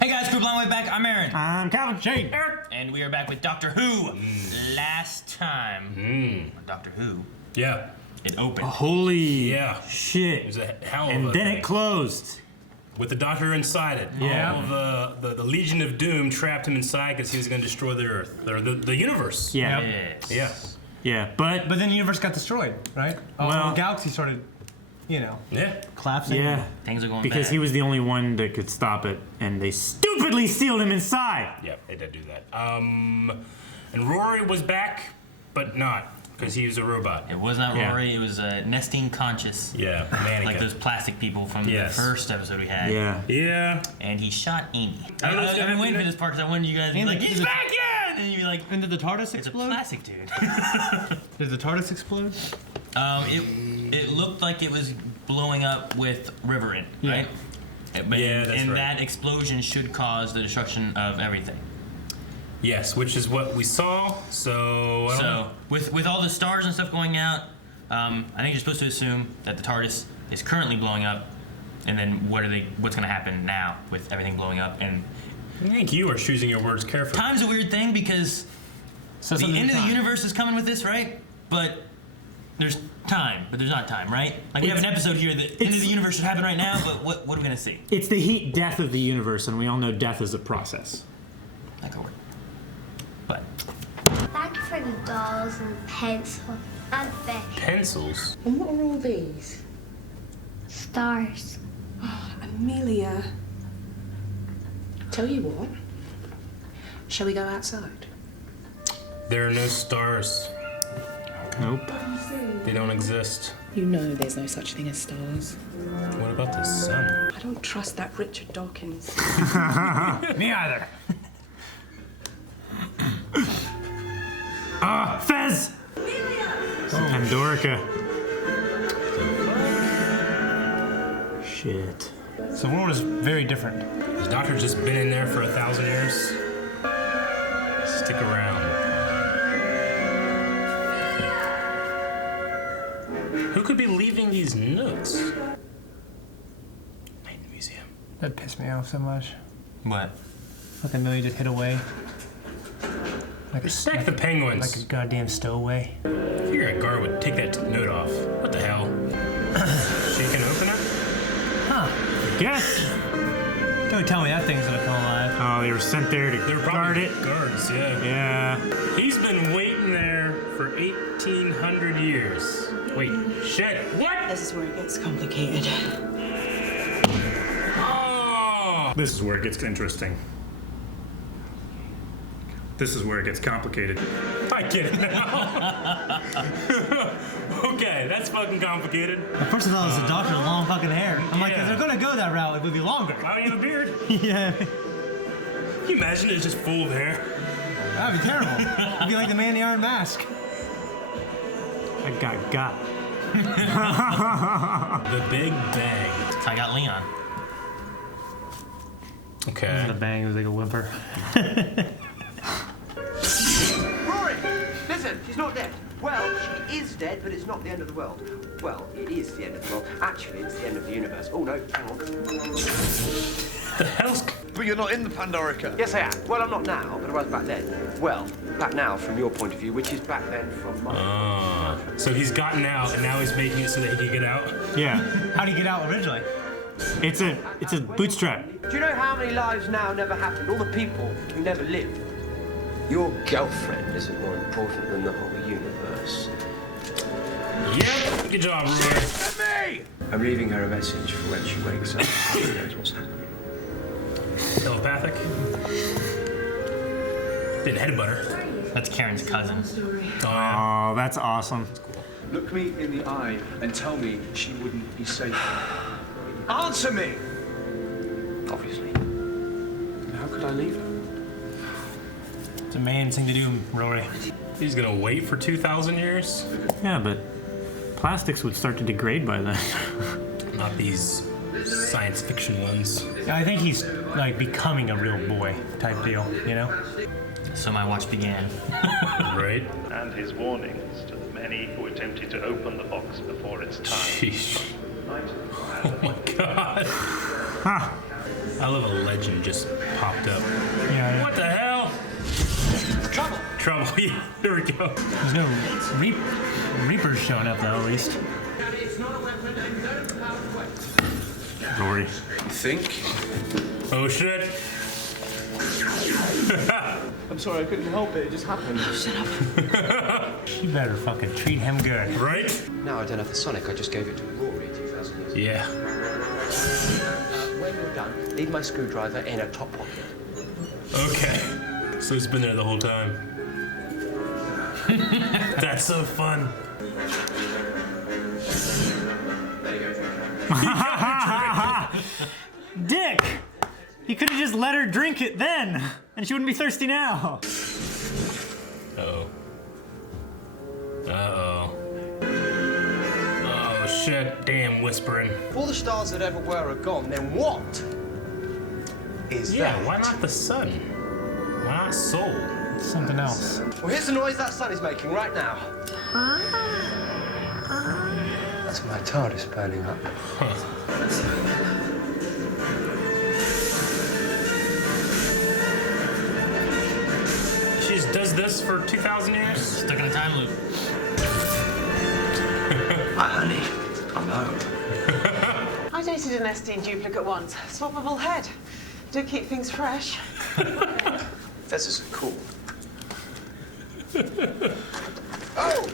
Hey guys, Group Long Way Back. I'm Aaron. I'm Calvin. Shane. Eric. And we are back with Doctor Who. Last time, Doctor Who, Yeah. it opened. Holy It shit. was a hell of And a then thing. it closed. With the Doctor inside it. Yeah. All of the Legion of Doom trapped him inside because he was going to destroy the Earth. Or the universe. Yeah. Yes. Yeah. Yeah, but But then the universe got destroyed, right? Well- the galaxy started, Yeah. collapsing. yeah, Things are going because bad. he was the only one that could stop it, and they stupidly sealed him inside. Yeah, they did do that. And Rory was back, but not, because he was a robot. It was not Yeah. Rory. It was Nestine Conscious. Yeah, mannequin. Like those plastic people from Yes. the first episode we had. Yeah. Yeah. And he shot Amy. I don't know if I've that- been waiting for this part because I wanted you guys to be Amy, like, he's is it- back in! And you'd be like, And did the TARDIS it's a explode? plastic dude. Did the TARDIS explode? It looked like it was blowing up with River in, Yeah. right? But Yeah, that's and right. that explosion should cause the destruction of everything. Yes, which is what we saw, so I don't know. So with all the stars and stuff going out, I think you're supposed to assume that the TARDIS is currently blowing up, and then what's going to happen now with everything blowing up? And I think you are choosing your words carefully. time's a weird thing because So the something end of the time. universe is coming with this, right? But there's time, but there's not time, right? Like we have an episode here that end of the universe should happen right now, but what are we going to see? It's the heat death of the universe, and we all know death is a process. That could work. But Thank you for the dolls and pencils and fish. Pencils? And what are all these? Stars. Amelia. Tell you what. Shall we go outside? There are no stars. Nope. They don't exist. You know there's no such thing as stars. What about the sun? I don't trust that Richard Dawkins. Me either. Fez! Pandorica. Shit. So the world is very different. The Doctor's just been in there for 1,000 years. Stick around. Who could be leaving these notes? In the museum. That pissed me off so much. what? Fucking Millie just hid away. Like Respect the penguins. like a goddamn stowaway. I figure a guard would take that note off. What the hell? She can open it? Guess. Don't tell me that thing's gonna come alive. Oh, they were sent there to They're guard probably it. guards, yeah. Yeah. He's been waiting there for 1,800 years. Wait, shit, what? This is where it gets complicated. Oh! This is where it gets interesting. This is where it gets complicated. I get it now. Okay, that's fucking complicated. At first I thought it was a doctor with long fucking hair. I'm like, if Yeah. they're gonna go that route, it would be longer. Why do you have a beard? Yeah. Can you imagine it's just full of hair? That'd be terrible. It'd be like the man in the Iron Mask. I got. The Big Bang. I got Leon. Okay. The bang was like a whimper. Rory! Listen, she's not dead. Well, she is dead, but it's not the end of the world. Well, it is the end of the world. Actually, it's the end of the universe. Oh, no, hang on. The hell's... But you're not in the Pandorica. Yes, I am. Well, I'm not now, but I was back then. Well, back now from your point of view, which is back then from mine. So he's gotten out, and now he's making it so that he can get out? Yeah. How'd he get out originally? It's a bootstrap. Do you know how many lives now never happened? All the people who never lived. Your girlfriend isn't more important than the whole universe. Yep. Good job, Rory. Me! I'm leaving her a message for when she wakes up. She knows what's happening. Telepathic. Didn't headbutt her. That's Karen's cousin. Oh, yeah. Oh, that's awesome. Look me in the eye and tell me she wouldn't be safe. Answer me! Obviously. How could I leave her? It's a man's thing to do, Rory. He's gonna wait for 2,000 years? Yeah, but plastics would start to degrade by then. Not these science fiction ones. I think he's like becoming a real boy type deal, you know? So my watch began. Right? And his warnings to the many who attempted to open the box before its time. Sheesh. Oh my god. I love a legend just popped up. Yeah. What the hell? Trouble! Trouble, yeah, here we go. There's no Reapers showing up though, at least. Rory. Think? Oh shit. I'm sorry, I couldn't help it. It just happened. Shut up. You better fucking treat him good. Right? Now I don't have the Sonic, I just gave it to Rory 2,000 years ago. Yeah. When you're done, leave my screwdriver in a top pocket. Okay. So it's been there the whole time. That's so fun. There you go. Dick! He could have just let her drink it then, and she wouldn't be thirsty now. Uh-oh. Uh-oh. Oh, shit. Damn, whispering. If all the stars that ever were are gone, then what is Yeah, that? why not the sun? Why not Sol? Something else. Well, here's the noise that sun is making right now. That's my TARDIS burning up. She just does this for 2,000 years? Stuck in a time loop. Hi, honey. I'm home. I dated an SD duplicate once. Swappable head. Do keep things fresh. Feathers are cool. Oh!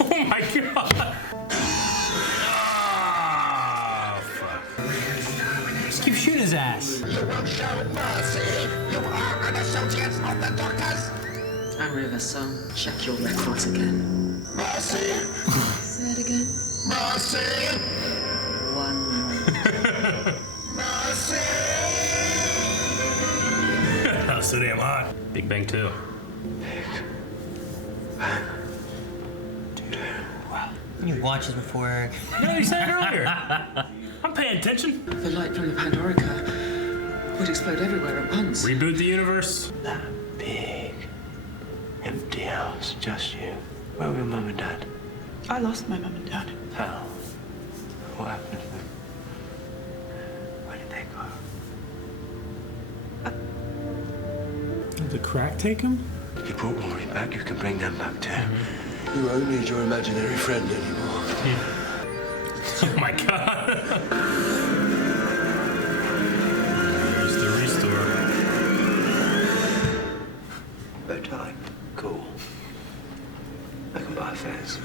Oh my god! Ah, fuck. Just keep shooting his ass. I'm River, so check your records again. Say it again. One more. Oh, so damn hot. Big Bang 2. You watch this before. No, you said it earlier. I'm paying attention. The light from the Pandorica would explode everywhere at once. Reboot the universe. That big, empty house, just you. Where were your mum and dad? I lost my mum and dad. How? What happened to them? Where did they go? Did the crack take him? You brought Rory back, you can bring them back too. You won't need your imaginary friend anymore. Oh my god. There's the restore. Bow tie. Cool. I can buy fares.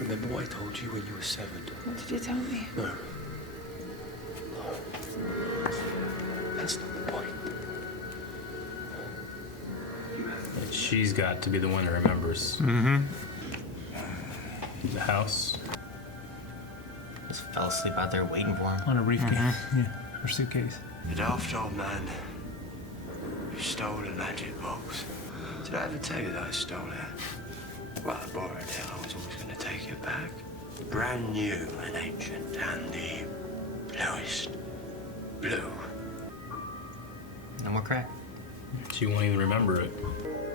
Remember what I told you when you were 7? What did you tell me? No. That's not the point. She's got to be the one that remembers. Mm-hmm. The house. Just fell asleep out there waiting for him. On a briefcase. Yeah. Or suitcase. The daft old man who stole the magic box. Did I ever tell you that I stole it? Well, I borrowed it. I was always going to take it back. Brand new and ancient, and the bluest blue. No more crack. She won't even remember it.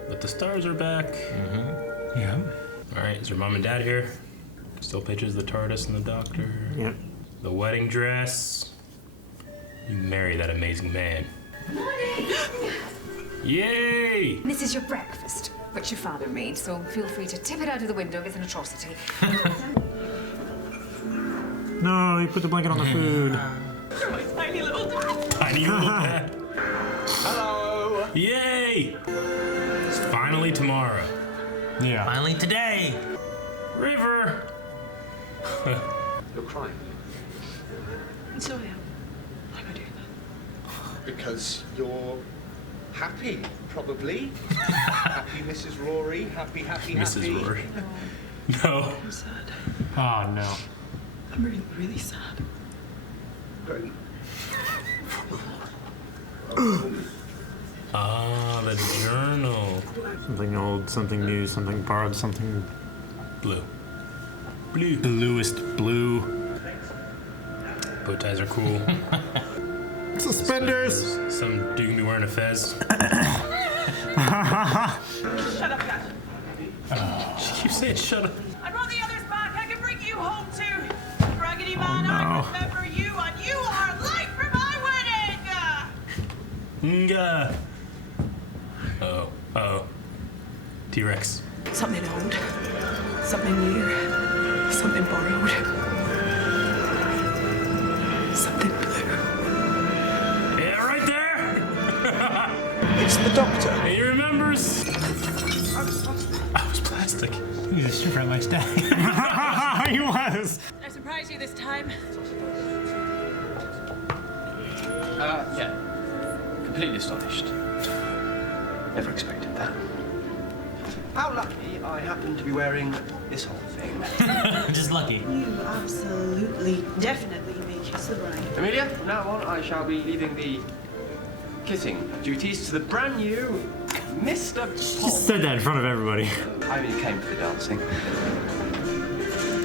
But the stars are back. Mm-hmm. Yeah. All right, is your mom and dad here? Still pictures of the TARDIS and the Doctor. Yep. The wedding dress. You marry that amazing man. Morning! Yay! This is your breakfast, which your father made, so feel free to tip it out of the window. It's an atrocity. No, you put the blanket on the food. You're my tiny little dad. Tiny little dad. Hello! Yay! It's finally tomorrow. Yeah. Finally today. River! You're crying. So I am. Why am I doing that? Because you're happy, probably. Happy Mrs. Rory. Happy, happy, Mrs. happy. Rory. No. I'm sad. Oh no. I'm really, really sad. Great. Ah, the journal. Something old, something new, something borrowed, something Blue. Blue. bluest blue. Bow ties are cool. Suspenders! Some dude can be wearing a fez. Shut up, Dad. She keeps saying shut up. I brought the others back. I can bring you home too. Raggedy man, I remember you and you Nga. Oh. T-Rex. Something old, something new, something borrowed, something blue. Yeah, right there! It's the Doctor. He remembers. I was plastic. He was super at my stack. He was. I surprised you this time. Yeah. Completely astonished. Never expected that. How lucky I happen to be wearing this whole thing. Just lucky. You absolutely, definitely may kiss the bride. Amelia, from now on I shall be leaving the kissing duties to the brand new Mr. Just Paul. said that in front of everybody. I only came for the dancing.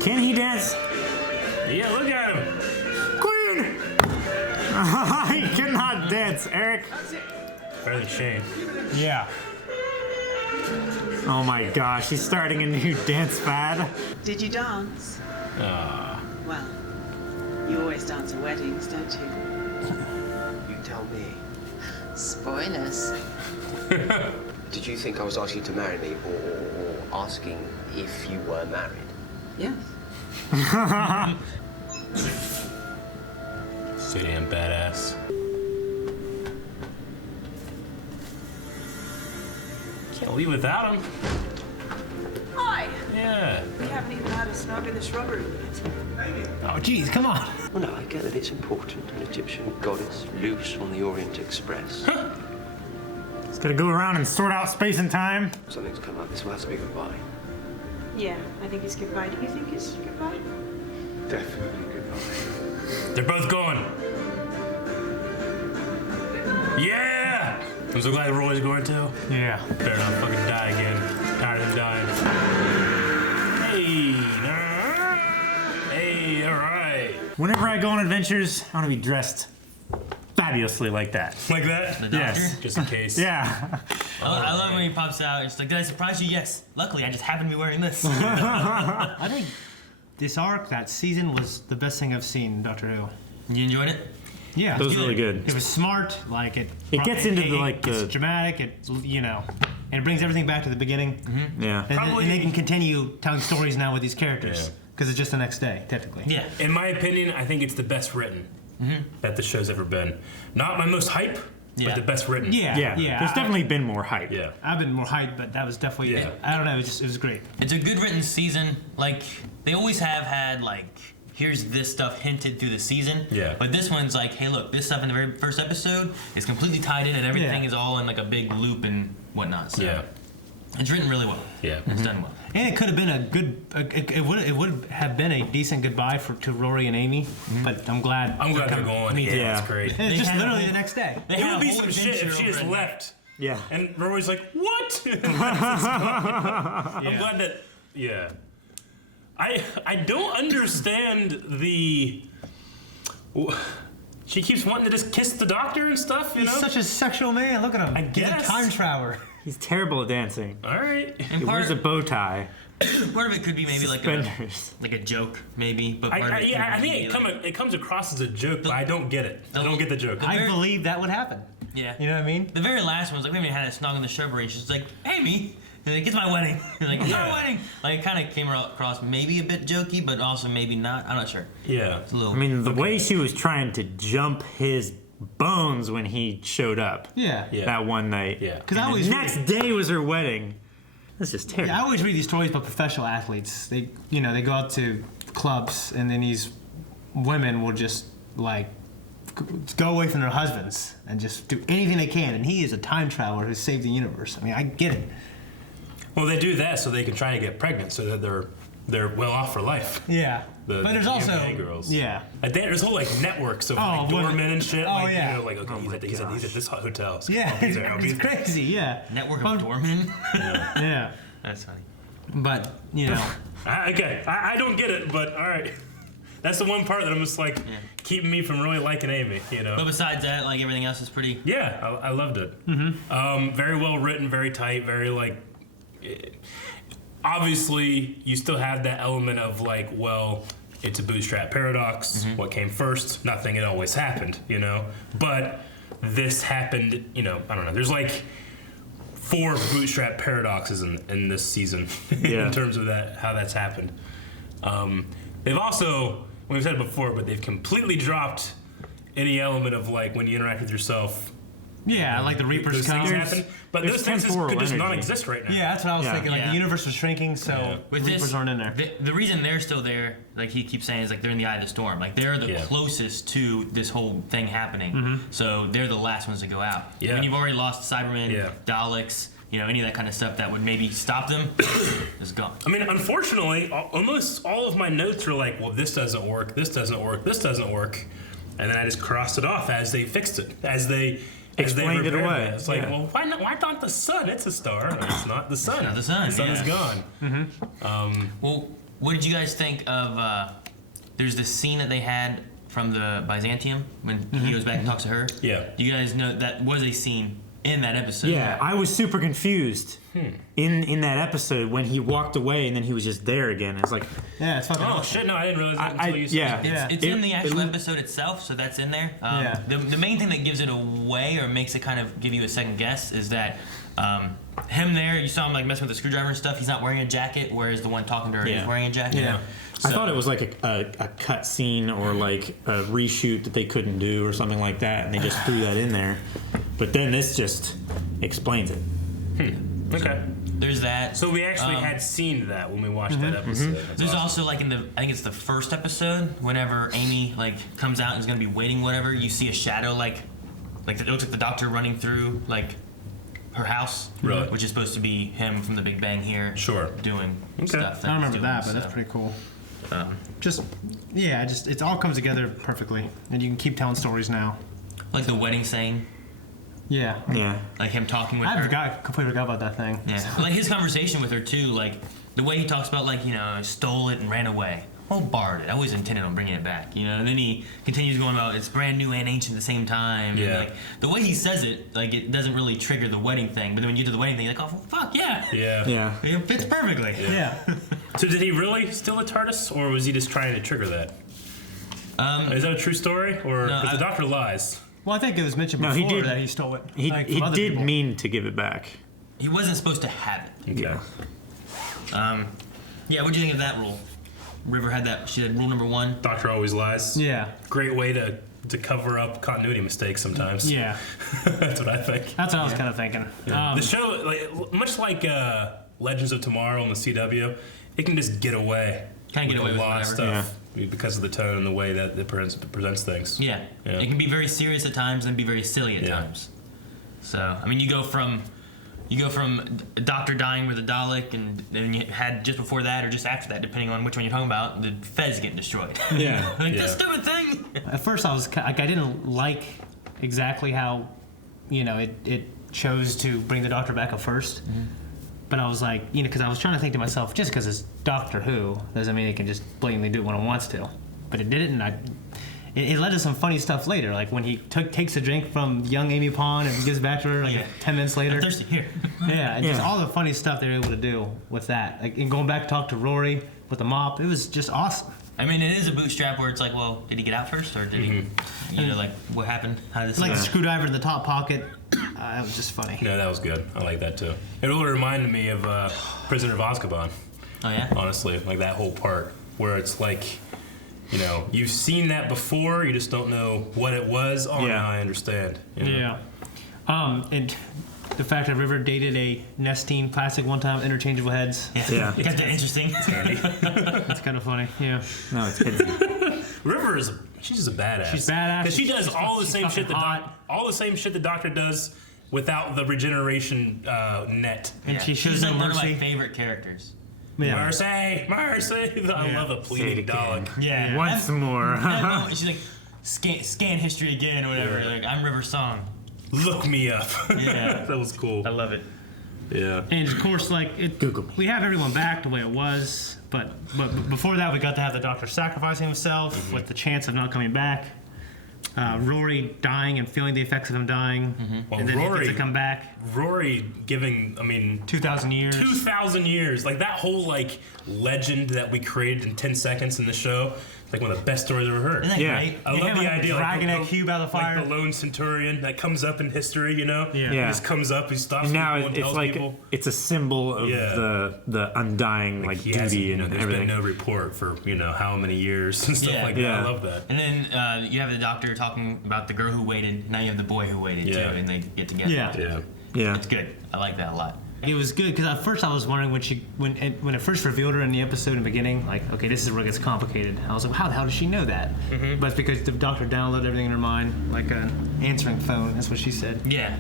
Can he dance? Yeah, look at him. Queen! He cannot dance, Eric. Better than Shane. Yeah. Oh my gosh, he's starting a new dance fad. Did you dance? Well, you always dance at weddings, don't you? You tell me. Spoilers. Did you think I was asking you to marry me or asking if you were married? Yes. So damn badass. Can't leave without him. Hi. Yeah. We haven't even had a snug in the shrubbery yet. Oh, geez, come on. Well, no, I get that it's important. An Egyptian goddess loose on the Orient Express. He's gotta go around and sort out space and time. Something's come up. This will have to be goodbye. Yeah, I think it's goodbye. Do you think it's goodbye? Definitely goodbye. They're both going. Yeah! I'm so glad Roy's going too. Yeah. Better not fucking die again. Tired of dying. Hey, alright. Whenever I go on adventures, I want to be dressed fabulously like that. Like that? The doctor? Yes. Just in case. Yeah. I love when he pops out. It's like, did I surprise you? Yes. Luckily, I just happen to be wearing this. I think this arc, that season, was the best thing I've seen in Doctor Who. You enjoyed it? Yeah. That was really good. It was smart, like it gets into the, like, it's the- dramatic, and it brings everything back to the beginning. Yeah. And they can continue telling stories now with these characters. Because it's just the next day, technically. Yeah. In my opinion, I think it's the best written that the show's ever been. Not my most hype, but the best written. Yeah. There's definitely been more hype. Yeah. I've been more hyped, but that was definitely, I don't know, it was great. It's a good written season. Like, they always have had, like, here's this stuff hinted through the season. Yeah. But this one's like, hey, look, this stuff in the very first episode is completely tied in and everything is all in, like, a big loop and whatnot. So it's written really well. Yeah. It's done well. And it could have been a good, it would have been a decent goodbye to Rory and Amy, but I'm glad. They're going. Me too. Yeah, that's great. And it's just literally the next day. It would be some shit if she just left. Yeah. And Rory's like, what? I'm glad that, I don't understand the... She keeps wanting to just kiss the doctor and stuff, you know? He's such a sexual man. Look at him. I He's guess. a time traveler. He's terrible at dancing. All right. And He wears a bow tie. part of it could be maybe like a joke, maybe. But part of it I could think be it comes across as a joke, but I don't get it. I don't get the joke. I believe that would happen. Yeah. You know what I mean? The very last one was like, we haven't had a snog in the shrubbery. She's like, Amy, like, it's my wedding. Like, it's my wedding. Like, it kind of came across maybe a bit jokey, but also maybe not. I'm not sure. Yeah. It's a little. I mean, the way she was trying to jump his bones when he showed up. Yeah. That one night. Yeah. Because I And always the next day was her wedding. That's just terrible. I always read these stories about professional athletes. They go out to clubs, and then these women will just like go away from their husbands and just do anything they can. And he is a time traveler who saved the universe. I mean, I get it. Well, they do that so they can try to get pregnant, so that they're well off for life. Yeah. But there's also girls. Yeah. There's whole like networks of like women. doormen and shit. Oh, like, yeah. You know, like okay, he's at this hotel. So Yeah. I'll be there, It's crazy. Yeah. Network of doormen. Yeah. That's funny. But I don't get it, but all right. That's the one part that I'm just like keeping me from really liking Amy, you know. But besides that, like everything else is pretty. Yeah, I loved it. Mm-hmm. Very well written, very tight, very like. Obviously, you still have that element of like, well, it's a bootstrap paradox. What came first? Nothing. It always happened, you know. But this happened, I don't know. There's like 4 bootstrap paradoxes in this season in terms of how that's happened. They've also, we've said it before, but they've completely dropped any element of like when you interact with yourself. Yeah, like the Reaper's those things come. happen, but those things could just not exist right now. Yeah, that's what I was thinking. Like the universe was shrinking, so With Reapers this, aren't in there. The reason they're still there, like he keeps saying, is like they're in the eye of the storm. Like they're the closest to this whole thing happening. So they're the last ones to go out. Yeah. When you've already lost Cybermen, Daleks, any of that kind of stuff that would maybe stop them, is gone. I mean, unfortunately, almost all of my notes are like, well, this doesn't work, this doesn't work, this doesn't work. And then I just crossed it off as they fixed it, as they explained it away. It's like, well, why not the sun? It's a star. No, it's not the sun. It's not the sun. The sun is gone. Well, what did you guys think of? There's this scene that they had from the Byzantium when he goes back and talks to her. Yeah. Do you guys know that was a scene in that episode? Yeah, I was super confused in that episode when he walked away and then he was just there again. It's like, yeah, it's fucking. Oh shit! No, I didn't realize that until you said it. It's in the actual episode itself, so that's in there. The main thing that gives it away or makes it kind of give you a second guess is that him there, you saw him like messing with the screwdriver and stuff. He's not wearing a jacket, whereas the one talking to her is wearing a jacket. Yeah. So, I thought it was like a cut scene or like a reshoot that they couldn't do or something like that, and they just threw that in there. But then this just explains it. Okay. There's that. So we actually had seen that when we watched that episode. That's There's awesome. also like I think it's the first episode, whenever Amy like comes out and is gonna be waiting, whatever, you see a shadow like it looks like the Doctor running through like her house, Really? which is supposed to be him from The Big Bang here, doing stuff. I remember he's doing, that, but that's pretty cool. It all comes together perfectly, and you can keep telling stories now. Like the wedding saying. Yeah. Like him talking with her. Completely forgot about that thing. Yeah. Like his conversation with her too. Like the way he talks about stole it and ran away. Well, borrowed it. I always intended on bringing it back. And then he continues going about it's brand new and ancient at the same time. Yeah. And, like the way he says it, like it doesn't really trigger the wedding thing. But then when you get to the wedding thing, you're like, oh fuck yeah. Yeah. It fits perfectly. Yeah. So did he really steal a TARDIS, or was he just trying to trigger that? Is that a true story, or because the Doctor lies? Well, I think it was mentioned before that he stole it. He did mean to give it back. He wasn't supposed to have it. Okay. Yeah. What do you think of that rule? River had that. She had rule number 1. Doctor always lies. Yeah. Great way to cover up continuity mistakes sometimes. Yeah. That's what I think. That's what I was kind of thinking. The show, much like Legends of Tomorrow on the CW, it can just get away. Kind of get away a with lot of whatever. stuff because of the tone and the way that it presents things. Yeah. It can be very serious at times and be very silly at times. So I mean, you go from a Doctor dying with a Dalek, and then you had just before that or just after that, depending on which one you're talking about, the Fez getting destroyed. Yeah. That stupid thing. At first, I didn't like exactly how, it chose to bring the Doctor back at first. But I was like, because I was trying to think to myself, just because it's Doctor Who doesn't mean it can just blatantly do it when it wants to. But it didn't, and it led to some funny stuff later, like when he takes a drink from young Amy Pond and gives back to her 10 minutes later. I'm thirsty here. Yeah, and just all the funny stuff they were able to do with that. Like, and going back to talk to Rory with the mop, it was just awesome. I mean, it is a bootstrap where it's like, well, did he get out first, or did he? Like, what happened? How did this? Like the screwdriver in the top pocket. That was just funny. No, that was good. I like that too. It really reminded me of Prisoner of Azkaban. Oh yeah. Honestly, like that whole part where it's like, you've seen that before, you just don't know what it was. Oh, now I understand. Yeah. And the fact that River dated a Nestine plastic one time, interchangeable heads. Yeah. It got that interesting. That's kind of funny. Yeah. No, it's good. River she's just a badass. She's badass. Because she does all the same shit hot. the Doctor does without the regeneration net. And she shows She's no like one of my mercy. favorite characters. Yeah. Mercy. I love a pleading Dalek. Yeah. Once more. That moment, she's like, scan history again or whatever. Yeah. Like, I'm River Song. Look me up. Yeah. That was cool. I love it. Yeah. And of course, we have everyone back the way it was, but before that, we got to have the Doctor sacrificing himself with the chance of not coming back. Rory dying and feeling the effects of him dying, and then he gets to come back. Rory giving, 2,000 years. 2,000 years. Like that whole legend that we created in 10 seconds in the show. like one of the best stories I've ever heard. Isn't that great? I love the idea, dragging that cube out of the fire. like the lone centurion that comes up in history. You know, he just comes up, he stops. Now people and it's tells like people. it's a symbol of the undying like He hasn't, duty and there's everything. been no report for how many years and stuff like that. I love that. And then you have the doctor talking about the girl who waited. Now you have the boy who waited too, and they get together. Yeah. It's good. I like that a lot. It was good because at first I was wondering when it first revealed her in the episode in the beginning, like, okay, this is where it gets complicated. I was like, how the hell does she know that? Mm-hmm. But it's because the doctor downloaded everything in her mind, like an answering phone. That's what she said. Yeah,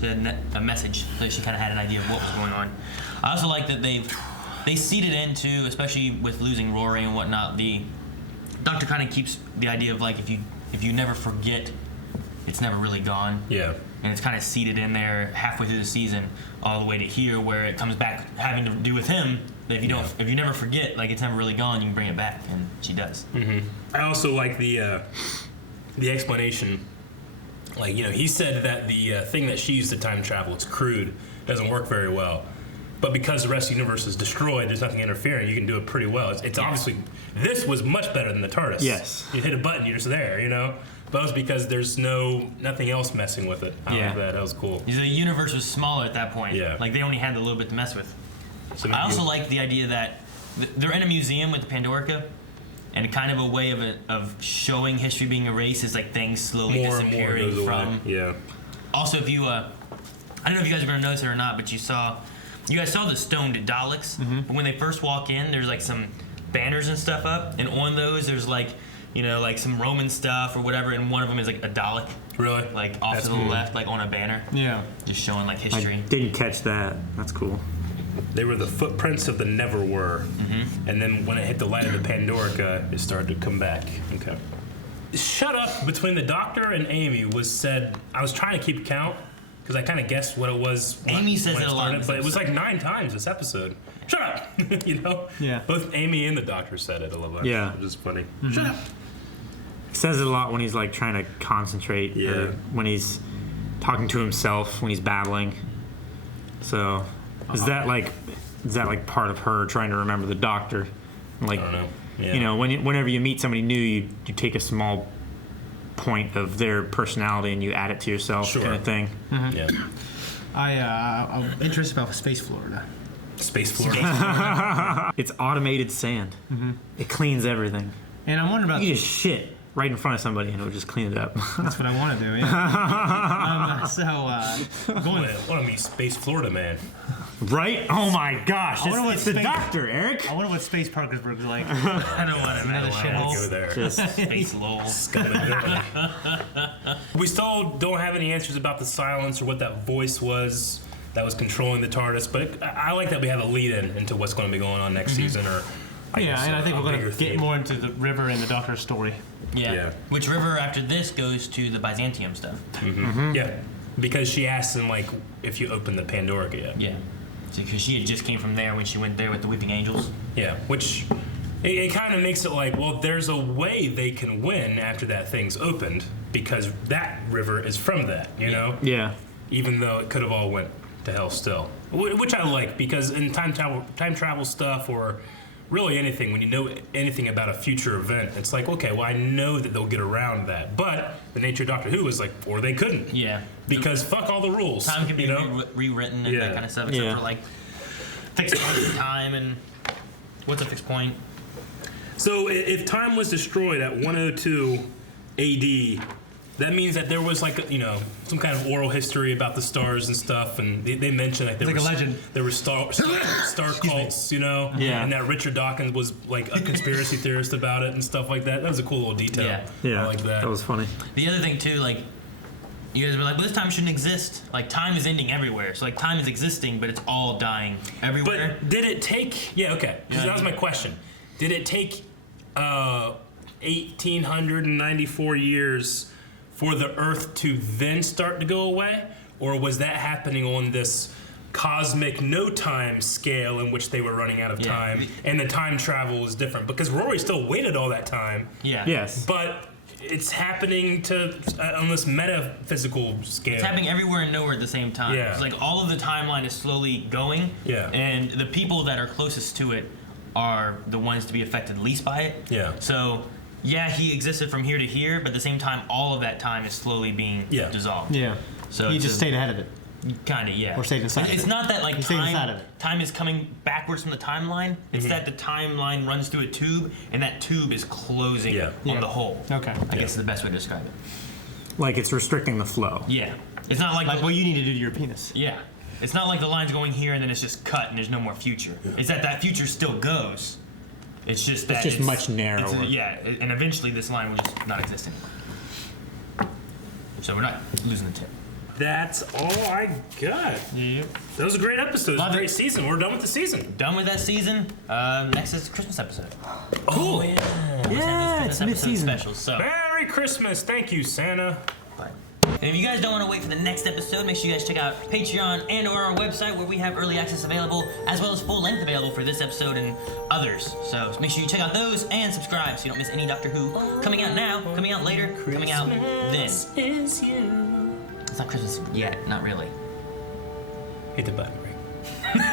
she had a message, so she kind of had an idea of what was going on. I also like that they seeded into, especially with losing Rory and whatnot. The doctor kind of keeps the idea of like if you never forget, it's never really gone. Yeah. And it's kind of seeded in there halfway through the season, all the way to here, where it comes back having to do with him. That if you never forget, like it's never really gone, you can bring it back, and she does. Mm-hmm. I also like the explanation. Like he said that the thing that she used to time travel, it's crude, doesn't work very well. But because the rest of the universe is destroyed, there's nothing interfering. You can do it pretty well. It's obviously this was much better than the TARDIS. Yes. You hit a button, you're just there. But it was because there's nothing else messing with it. I love that. That was cool. The universe was smaller at that point. Yeah. Like they only had a little bit to mess with. So I also like the idea that they're in a museum with the Pandorica, and kind of a way of showing history being erased is like things slowly disappearing from. Yeah. Also, if you, I don't know if you guys are gonna notice it or not, but you guys saw the stoned Daleks. Mm-hmm. But when they first walk in, there's like some banners and stuff up, and on those there's like like some Roman stuff or whatever, and one of them is like a Dalek. Really? Like off to the left, like on a banner. Yeah. Just showing like history. I didn't catch that. That's cool. They were the footprints of the never were. Mm-hmm. And then when it hit the light of the Pandorica, it started to come back. Okay. Shut up between the doctor and Amy was said. I was trying to keep count because I kind of guessed what it was. Amy says it a lot, but it was like 9 times this episode. Shut up! Yeah. Both Amy and the doctor said it a lot. Yeah. Which is funny. Mm-hmm. Shut up! He says it a lot when he's like trying to concentrate. Yeah. Or when he's talking to himself, when he's babbling. So, is that like part of her trying to remember the doctor? Like, I don't know. Yeah. Whenever you meet somebody new, you take a small point of their personality and you add it to yourself, kind of thing. Mm-hmm. Yeah. I'm interested about Space Florida. Space Florida. It's automated sand. Mm-hmm. It cleans everything. And I'm wondering about you just shit right in front of somebody and it would just clean it up. That's what I want to do. Yeah. I want to meet Space Florida man. Right? Oh my gosh! It's the doctor, Eric. I wonder what Space Parkersburg's like. I don't want to Another shithole. Go there. Just Space lol. We still don't have any answers about the silence or what that voice was that was controlling the TARDIS, but I like that we have a lead-in into what's going to be going on next season. Or I think we're going to get more into the River and the Doctor's story. Yeah. Which River after this goes to the Byzantium stuff. Mm-hmm. Mm-hmm. Yeah. Because she asked him like if you open the Pandorica yet. Yeah. Because she had just came from there when she went there with the Weeping Angels. Yeah, which it kind of makes it like, well, there's a way they can win after that thing's opened because that river is from that, you know? Yeah. Even though it could have all went to hell still, which I like because in time travel stuff or really anything, when you know anything about a future event, it's like, okay, well, I know that they'll get around that. But the nature of Doctor Who was like, or they couldn't. Yeah. Because fuck all the rules. Time can be rewritten and that kind of stuff, except for like fixed points of time and what's a fixed point? So if time was destroyed at 102 AD, that means that there was like some kind of oral history about the stars and stuff, and they mentioned like a legend. There were star cults, and that Richard Dawkins was like a conspiracy theorist about it and stuff like that. That was a cool little detail. Yeah, I like that. That was funny. The other thing too, like you guys were like, well, this time shouldn't exist. Like time is ending everywhere, so like time is existing, but it's all dying everywhere. But did it take? Yeah, okay. That was my question. Did it take 1894 years for the Earth to then start to go away? Or was that happening on this cosmic no-time scale in which they were running out of time, and the time travel was different? Because Rory still waited all that time. Yeah. Yes. But it's happening on this metaphysical scale. It's happening everywhere and nowhere at the same time. Yeah. It's like all of the timeline is slowly going. Yeah. And the people that are closest to it are the ones to be affected least by it. Yeah. So yeah, he existed from here to here, but at the same time, all of that time is slowly being dissolved. Yeah. So he just stayed ahead of it. Kind of, yeah. Or stayed inside. It's not that like he stayed inside of it. time is coming backwards from the timeline. It's that the timeline runs through a tube, and that tube is closing on the hole. Okay. I guess is the best way to describe it. Like it's restricting the flow. Yeah. It's not like what you need to do to your penis. Yeah. It's not like the line's going here and then it's just cut and there's no more future. It's that future still goes. It's just that it's much narrower. And eventually this line will just not exist anymore. So we're not losing the tip. That's all I got. Yep. That was a great episode. It was a great season. We're done with the season. Done with that season. Next is Christmas episode. Cool. Yeah, it's mid-season specials. So Merry Christmas. Thank you, Santa. And if you guys don't want to wait for the next episode, make sure you guys check out Patreon and or our website where we have early access available, as well as full length available for this episode and others. So make sure you check out those and subscribe so you don't miss any Doctor Who coming out now, coming out later, coming out then. Is you. It's not Christmas yet, not really. Hit the button, Ray.